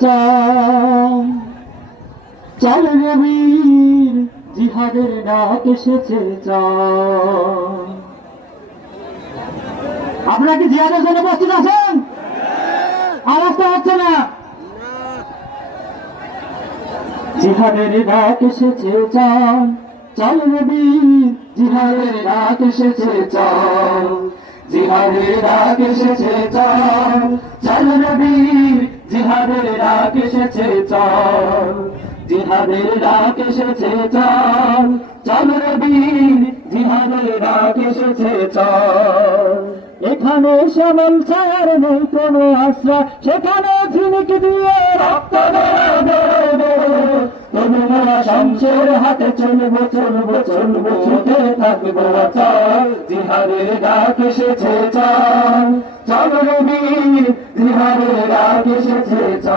চাই। চল রে বীর, জিহাদের ডাক এসেছে চাই। আপনারা কি জিহাদের জন্য প্রস্তুত আছেন? আওয়াজটা হচ্ছে না। জিহাদের ডাক এসেছে চাই। চল রে বীর, জিহাদের ডাক এসেছে চাই। জিহাদের ডাক এসেছে চাই। চল রে বীর, জিহাদের ডাক এসেছে চাই। জিহাদের ডাক এসেছে চাই। চল রে বীর, জিহাদের ডাক এসেছে চাই। এখানে শ্যামল ছায়ার নেই কোনো আশ্রয়, সেখানে ঝিনুক দিয়ে রক্ত তবুরা শমশের হাতে চলবো চলবো চলবো, ছুটে থাকবো অচল। জিহাদের ডাক এসেছে চাই। চল রে বীর, জিহাদের ডাক এসেছে চাই।